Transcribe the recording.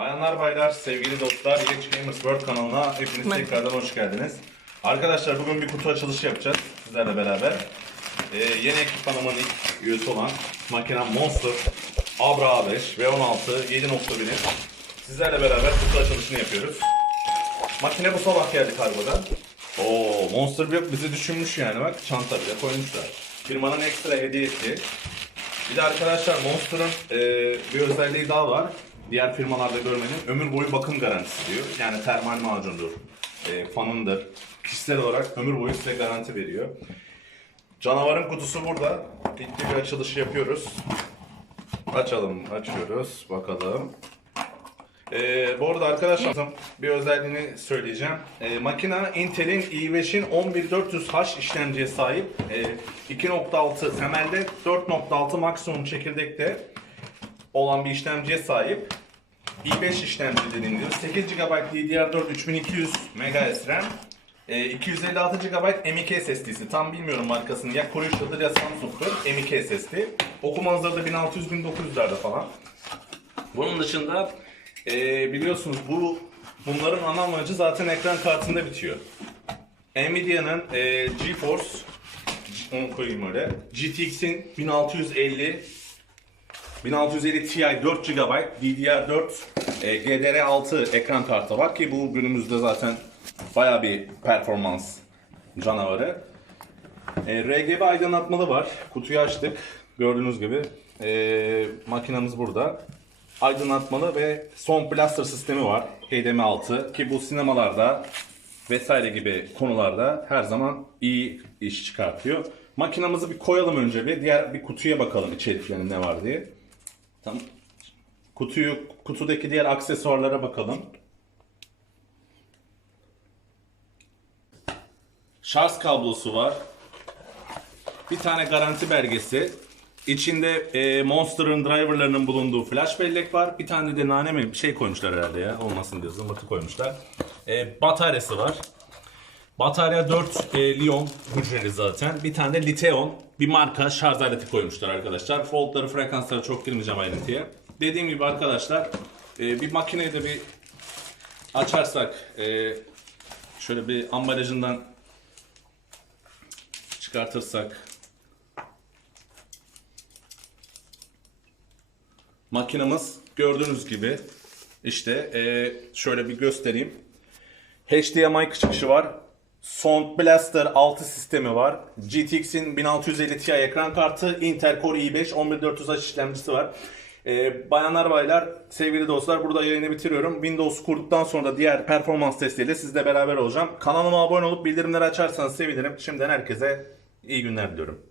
Bayanlar baylar, sevgili dostlar, Geç Gamers World kanalına hepiniz Merhaba. tekrardan hoş geldiniz. Arkadaşlar bugün bir kutu açılışı yapacağız sizlerle beraber. Ee, yeni ekipmanımın ilk üyesi olan makinem Monster Abra A5 V16 7.1'in sizlerle beraber kutu açılışını yapıyoruz. Makine bu sabah geldi kargodan. Oo, Monster yok bizi düşünmüş yani bak çanta bile koymuşlar. Firmanın ekstra hediyesi. Bir de arkadaşlar Monster'ın e, bir özelliği daha var. Diğer firmalarda görmenin ömür boyu bakım garantisi diyor. Yani termal macundur, e, fanındır. Kişisel olarak ömür boyu size garanti veriyor. Canavarın kutusu burada. İlk bir açılışı yapıyoruz. Açalım, açıyoruz. Bakalım. Ee, bu arada arkadaşlar bir özelliğini söyleyeceğim. Ee, makina Intel'in i5'in 11400H işlemciye sahip. Ee, 2.6 temelde 4.6 maksimum çekirdekte olan bir işlemciye sahip. İ5 işlemci deniliyor. 8 GB DDR4 3200 MHz RAM. Ee, 256 GB M.2 SSD'si. Tam bilmiyorum markasını. Ya Coruscant'dır ya Samsung'dur. M.2 SSD. Okuma hızları da 1600-1900'lerde falan. Bunun dışında e, biliyorsunuz bu bunların ana amacı zaten ekran kartında bitiyor. Nvidia'nın e, GeForce onu koyayım öyle. GTX'in 1650 1650 Ti 4 GB DDR4 e, GDR6 ekran kartı var ki bu günümüzde zaten baya bir performans canavarı. E, RGB aydınlatmalı var. Kutuyu açtık. Gördüğünüz gibi e, makinamız burada. Aydınlatmalı ve son blaster sistemi var. HDMI6 ki bu sinemalarda vesaire gibi konularda her zaman iyi iş çıkartıyor. Makinamızı bir koyalım önce bir diğer bir kutuya bakalım içeriklerinde ne var diye. Tamam. Kutuyu kutudaki diğer aksesuarlara bakalım. Şarj kablosu var. Bir tane garanti belgesi. İçinde e, Monster'ın driverlarının bulunduğu flash bellek var. Bir tane de nane mi bir şey koymuşlar herhalde ya. Olmasın diye zımbırtı koymuşlar. E, bataryası var. Batarya 4 e, Lion hücreli zaten. Bir tane de Liteon bir marka şarj aleti koymuşlar arkadaşlar. Voltları, frekanslara çok girmeyeceğim ayrıntıya. Dediğim gibi arkadaşlar e, bir makineyi de bir açarsak e, şöyle bir ambalajından çıkartırsak makinamız gördüğünüz gibi işte e, şöyle bir göstereyim. HDMI çıkışı var. Sound Blaster 6 sistemi var. GTX'in 1650 Ti ekran kartı, Intel Core i5 11400H işlemcisi var. Ee, bayanlar baylar, sevgili dostlar burada yayını bitiriyorum. Windows kurduktan sonra da diğer performans testleriyle sizle beraber olacağım. Kanalıma abone olup bildirimleri açarsanız sevinirim. Şimdiden herkese iyi günler diliyorum.